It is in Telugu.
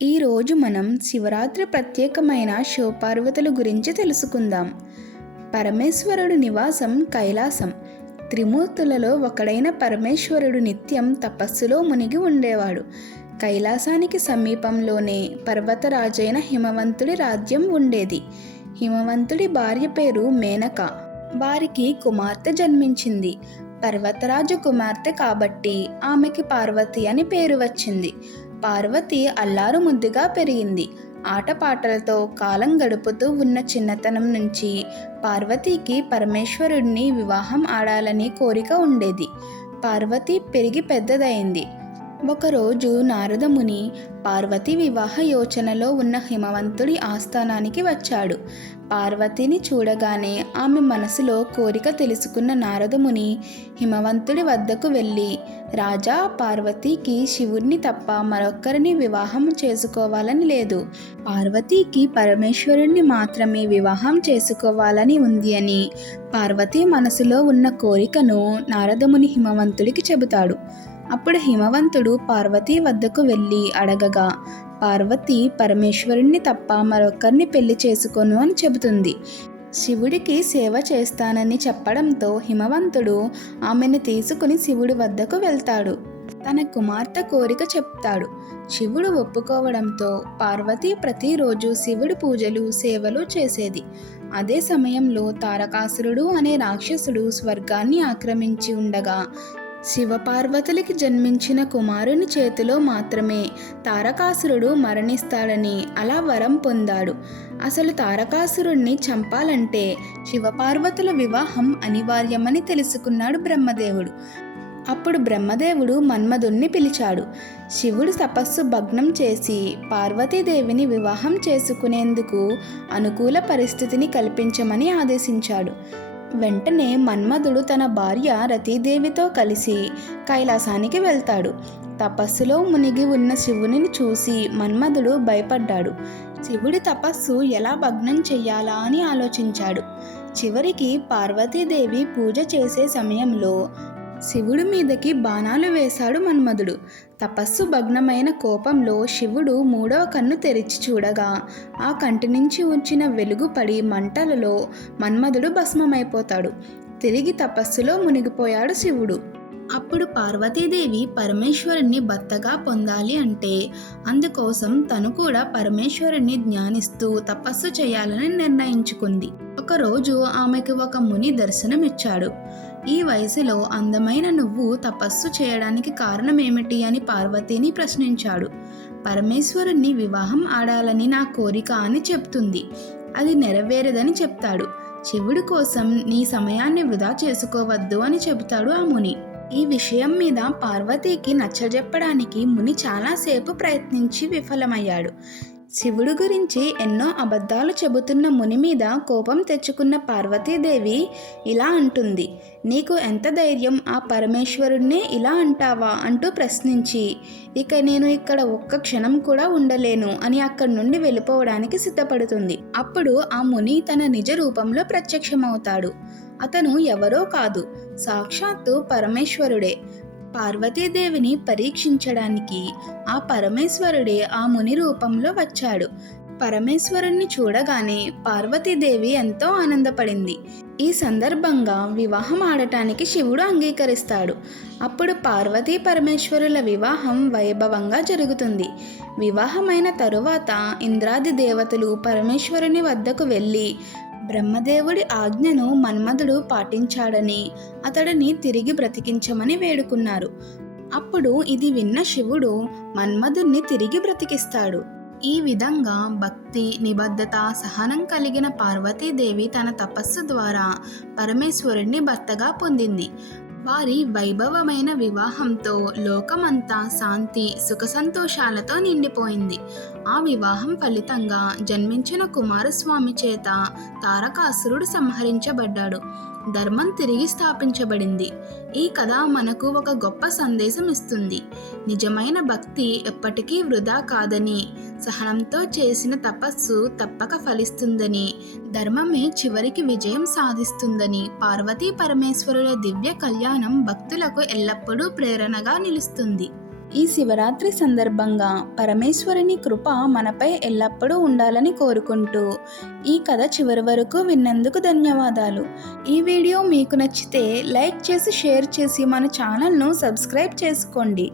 ఈరోజు మనం శివరాత్రి ప్రత్యేకమైన శివపార్వతుల గురించి తెలుసుకుందాం. పరమేశ్వరుడు నివాసం కైలాసం. త్రిమూర్తులలో ఒకడైన పరమేశ్వరుడు నిత్యం తపస్సులో మునిగి ఉండేవాడు. కైలాసానికి సమీపంలోనే పర్వతరాజైన హిమవంతుడి రాజ్యం ఉండేది. హిమవంతుడి భార్య పేరు మేనక. వారికి కుమార్తె జన్మించింది. పర్వతరాజు కుమార్తె కాబట్టి ఆమెకి పార్వతి అని పేరు వచ్చింది. పార్వతి అల్లారు ముద్దుగా పెరిగింది. ఆటపాటలతో కాలం గడుపుతూ ఉన్న చిన్నతనం నుంచి పార్వతీకి పరమేశ్వరుడిని వివాహం ఆడాలని కోరిక ఉండేది. పార్వతి పెరిగి పెద్దదైంది. ఒకరోజు నారదముని పార్వతి వివాహ యోచనలో ఉన్న హిమవంతుడి ఆస్థానానికి వచ్చాడు. పార్వతిని చూడగానే ఆమె మనసులో కోరిక తెలుసుకున్న నారదముని హిమవంతుడి వద్దకు వెళ్ళి, రాజా, పార్వతికి శివుణ్ణి తప్ప మరొక్కరిని వివాహం చేసుకోవాలని లేదు. పార్వతికి పరమేశ్వరుణ్ణి మాత్రమే వివాహం చేసుకోవాలని ఉంది అని పార్వతి మనసులో ఉన్న కోరికను నారదముని హిమవంతుడికి చెబుతాడు. అప్పుడు హిమవంతుడు పార్వతి వద్దకు వెళ్ళి అడగగా పార్వతి పరమేశ్వరుణ్ణి తప్ప మరొకరిని పెళ్లి చేసుకోను అని చెబుతుంది. శివుడికి సేవ చేస్తానని చెప్పడంతో హిమవంతుడు ఆమెను తీసుకుని శివుడి వద్దకు వెళ్తాడు. తన కుమార్తె కోరిక చెప్తాడు. శివుడు ఒప్పుకోవడంతో పార్వతి ప్రతిరోజు శివుడి పూజలు సేవలు చేసేది. అదే సమయంలో తారకాసురుడు అనే రాక్షసుడు స్వర్గాన్ని ఆక్రమించి ఉండగా శివపార్వతులకి జన్మించిన కుమారుని చేతిలో మాత్రమే తారకాసురుడు మరణిస్తాడని అలా వరం పొందాడు. అసలు తారకాసురుణ్ణి చంపాలంటే శివపార్వతుల వివాహం అనివార్యమని తెలుసుకున్నాడు బ్రహ్మదేవుడు. అప్పుడు బ్రహ్మదేవుడు మన్మధుణ్ణి పిలిచాడు. శివుడు తపస్సు భగ్నం చేసి పార్వతీదేవిని వివాహం చేసుకునేందుకు అనుకూల పరిస్థితిని కల్పించమని ఆదేశించాడు. వెంటనే మన్మధుడు తన భార్య రతీదేవితో కలిసి కైలాసానికి వెళ్తాడు. తపస్సులో మునిగి ఉన్న శివుని చూసి మన్మధుడు భయపడ్డాడు. శివుడి తపస్సు ఎలా భగ్నం చెయ్యాలా అని ఆలోచించాడు. చివరికి పార్వతీదేవి పూజ చేసే సమయంలో శివుడి మీదకి బాణాలు వేశాడు మన్మధుడు. తపస్సు భగ్నమైన కోపంలో శివుడు మూడవ కన్ను తెరిచి చూడగా ఆ కంటి నుంచి వచ్చిన వెలుగు పడి మంటలలో మన్మధుడు భస్మమైపోతాడు. తిరిగి తపస్సులో మునిగిపోయాడు శివుడు. అప్పుడు పార్వతీదేవి పరమేశ్వరుణ్ణి భర్తగా పొందాలి అంటే అందుకోసం తను కూడా పరమేశ్వరుణ్ణి ధ్యానిస్తూ తపస్సు చేయాలని నిర్ణయించుకుంది. ఒకరోజు ఆమెకు ఒక ముని దర్శనమిచ్చాడు. ఈ వయసులో అందమైన నువ్వు తపస్సు చేయడానికి కారణమేమిటి అని పార్వతిని ప్రశ్నించాడు. పరమేశ్వరుణ్ణి వివాహం ఆడాలని నా కోరిక అని చెప్తుంది. అది నెరవేరదని చెప్తాడు. శివుడి కోసం నీ సమయాన్ని వృధా చేసుకోవద్దు అని చెబుతాడు ఆ ముని. ఈ విషయం మీద పార్వతికి నచ్చజెప్పడానికి ముని చాలాసేపు ప్రయత్నించి విఫలమయ్యాడు. శివుడి గురించి ఎన్నో అబద్ధాలు చెబుతున్న ముని మీద కోపం తెచ్చుకున్న పార్వతీదేవి ఇలా అంటుంది, నీకు ఎంత ధైర్యం, ఆ పరమేశ్వరుణ్ణే ఇలా అంటావా అంటూ ప్రశ్నించి, ఇక నేను ఇక్కడ ఒక్క క్షణం కూడా ఉండలేను అని అక్కడి నుండి వెళ్ళిపోవడానికి సిద్ధపడుతుంది. అప్పుడు ఆ ముని తన నిజ రూపంలో ప్రత్యక్షమవుతాడు. అతను ఎవరో కాదు, సాక్షాత్తు పరమేశ్వరుడే. పార్వతీదేవిని పరీక్షించడానికి ఆ పరమేశ్వరుడే ఆ ముని రూపంలో వచ్చాడు. పరమేశ్వరుణ్ణి చూడగానే పార్వతీదేవి ఎంతో ఆనందపడింది. ఈ సందర్భంగా వివాహం ఆడటానికి శివుడు అంగీకరిస్తాడు. అప్పుడు పార్వతీ పరమేశ్వరుల వివాహం వైభవంగా జరుగుతుంది. వివాహమైన తరువాత ఇంద్రాది దేవతలు పరమేశ్వరుని వద్దకు వెళ్ళి బ్రహ్మదేవుడి ఆజ్ఞను మన్మధుడు పాటించాడని అతడిని తిరిగి బ్రతికించమని వేడుకున్నారు. అప్పుడు ఇది విన్న శివుడు మన్మధుడిని తిరిగి బ్రతికిస్తాడు. ఈ విధంగా భక్తి, నిబద్ధత, సహనం కలిగిన పార్వతీదేవి తన తపస్సు ద్వారా పరమేశ్వరుణ్ణి భర్తగా పొందింది. వారి వైభవమైన వివాహంతో లోకమంతా శాంతి, సుఖ సంతోషాలతో నిండిపోయింది. ఆ వివాహం ఫలితంగా జన్మించిన కుమారస్వామి చేత తారకాసురుడు సంహరించబడ్డాడు. ధర్మం తిరిగి స్థాపించబడింది. ఈ కథ మనకు ఒక గొప్ప సందేశం ఇస్తుంది. నిజమైన భక్తి ఎప్పటికీ వృధా కాదని, సహనంతో చేసిన తపస్సు తప్పక ఫలిస్తుందని, ధర్మమే చివరికి విజయం సాధిస్తుందని, పార్వతీ పరమేశ్వరుల దివ్య కళ్యాణం భక్తులకు ఎల్లప్పుడూ ప్రేరణగా నిలుస్తుంది. ఈ శివరాత్రి సందర్భంగా పరమేశ్వరుని కృప మనపై ఎల్లప్పుడూ ఉండాలని కోరుకుంటూ ఈ కథ చివరి వరకు విన్నందుకు ధన్యవాదాలు. ఈ వీడియో మీకు నచ్చితే లైక్ చేసి షేర్ చేసి మన ఛానల్ను సబ్స్క్రైబ్ చేసుకోండి.